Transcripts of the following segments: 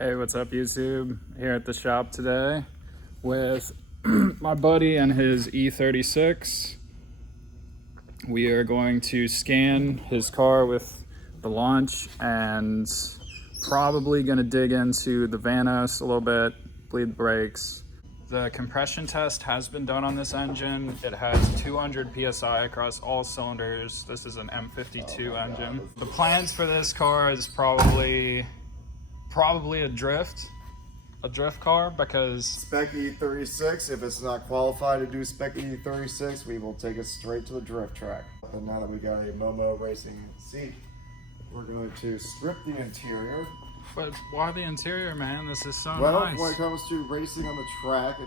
Hey, what's up YouTube? Here at the shop today with my buddy and his E36. We are going to scan his car with the launch and probably going to dig into the Vanos a little bit, bleed the brakes. The compression test has been done on this engine. It has 200 PSI across all cylinders. This is an M52 engine. The plans for this car is probably a drift car, because Spec E36, if it's not qualified to do Spec E36, we will take it straight to the drift track. And now that we got a Momo racing seat, we're going to strip the interior. But why the interior, man? This is so Well, nice. when it comes to racing on the track,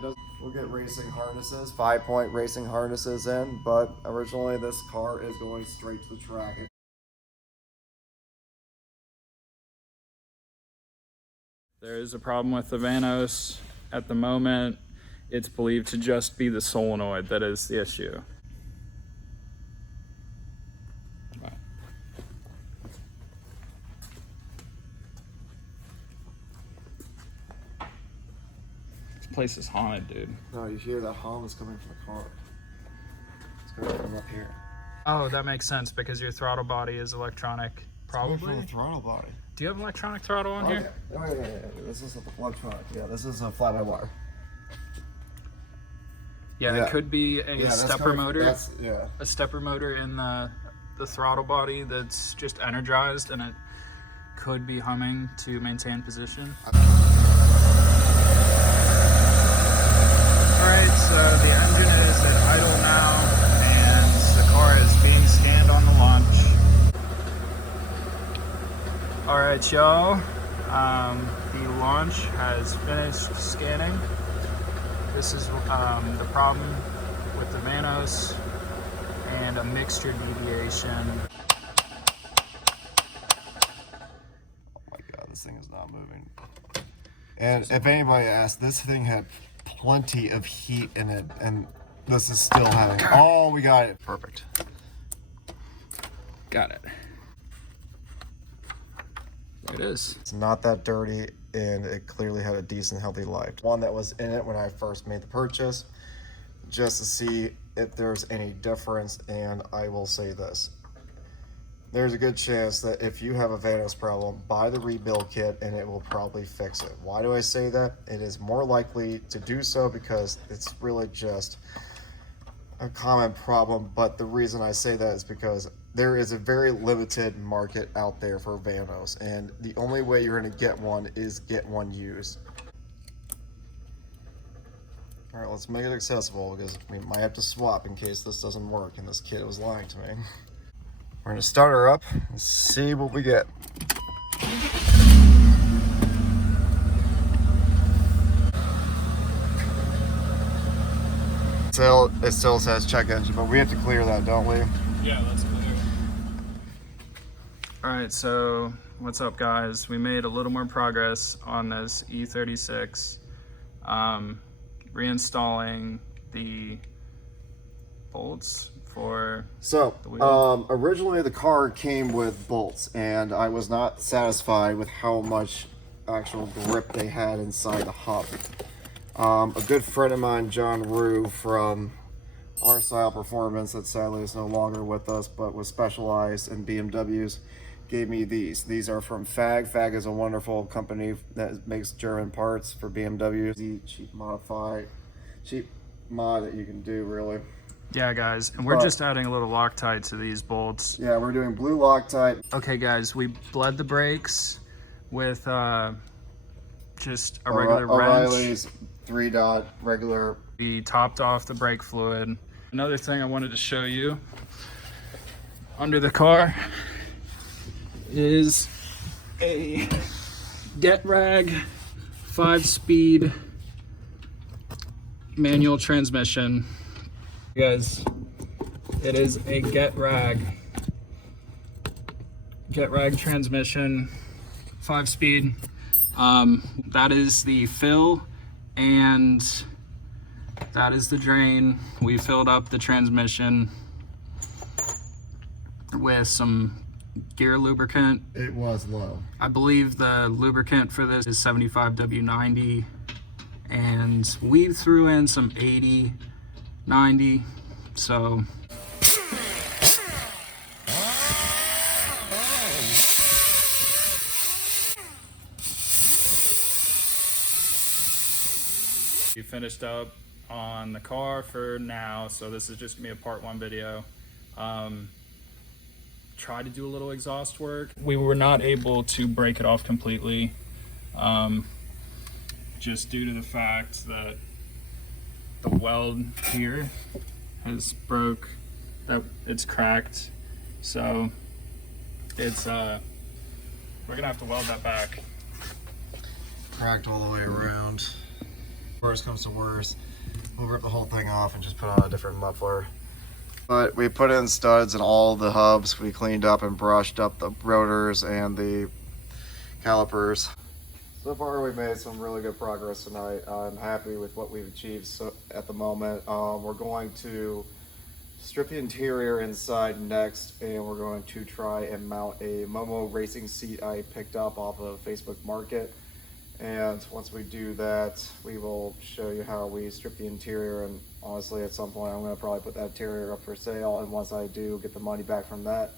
we'll get racing harnesses, 5-point racing harnesses in, but originally this car is going straight to the track. There is a problem with the Vanos at the moment. It's believed to just be the solenoid that is the issue. This place is haunted, dude. No, you hear that hum is coming from the car. It's going from up here. Oh, that makes sense because your throttle body is electronic. Probably. From the throttle body. Do you have electronic throttle on here? Oh, yeah. This is electronic. Yeah, this is a fly-by-wire. Yeah, it could be a stepper motor. Yeah. A stepper motor in the throttle body that's just energized, and it could be humming to maintain position. Alright, so the engine is at idle now, and the car is being scanned on the launch. Alright, y'all, the launch has finished scanning. This is the problem with the Vanos and a mixture deviation. Oh my god, this thing is not moving. And if anybody asks, this thing had plenty of heat in it, and this is still having. Oh, we got it. Perfect. Got it. There it is. It's not that dirty, and it clearly had a decent, healthy life. One that was in it when I first made the purchase, just to see if there's any difference, and I will say this. There's a good chance that if you have a Vanos problem, buy the rebuild kit and it will probably fix it. Why do I say that? It is more likely to do so because it's really just a common problem, but the reason I say that is because there is a very limited market out there for Vanos, and the only way you're going to get one is get one used. All right, let's make it accessible because we might have to swap in case this doesn't work and this kid was lying to me. We're going to start her up and see what we get. It still says check engine, but we have to clear that, don't we? Yeah, let's clear. Alright, so what's up, guys? We made a little more progress on this E36. Reinstalling the bolts for the wheel. Originally the car came with bolts, and I was not satisfied with how much actual grip they had inside the hub. A good friend of mine, John Rue from R Style Performance, that sadly is no longer with us, but was specialized in BMWs, gave me these. These are from FAG. FAG is a wonderful company that makes German parts for BMWs. The cheap mod that you can do, really. Yeah, guys, and we're just adding a little Loctite to these bolts. Yeah, we're doing blue Loctite. Okay, guys, we bled the brakes with just a regular wrench. O'Reilly's 3-dot regular. We topped off the brake fluid. Another thing I wanted to show you under the car is a Get Rag 5-speed manual transmission. Guys, it is a Get Rag transmission, 5-speed. That is the fill and that is the drain. We filled up the transmission with some gear lubricant. It was low. I believe the lubricant for this is 75W90, and we threw in some 80/90, so we finished up on the car for now, so this is just gonna be a part 1 video. Try to do a little exhaust work. We were not able to break it off completely, just due to the fact that the weld here has broke, that it's cracked, so it's we're gonna have to weld that back. Cracked all the way around. Worst comes to worst, we'll rip the whole thing off and just put on a different muffler. But we put in studs in all the hubs. We cleaned up and brushed up the rotors and the calipers. So far we've made some really good progress tonight. I'm happy with what we've achieved at the moment. We're going to strip the interior inside next, and we're going to try and mount a Momo racing seat I picked up off of Facebook Market. And once we do that, we will show you how we strip the interior, and honestly at some point I'm going to probably put that interior up for sale, and once I do get the money back from that,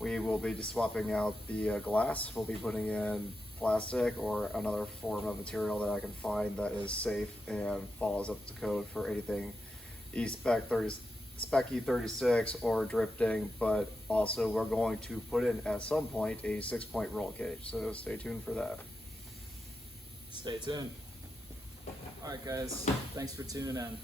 we will be swapping out the glass. We'll be putting in plastic or another form of material that I can find that is safe and follows up to code for anything Spec E36 or drifting, but also we're going to put in at some point a 6-point roll cage, so stay tuned for that. Stay tuned. All right, guys, thanks for tuning in.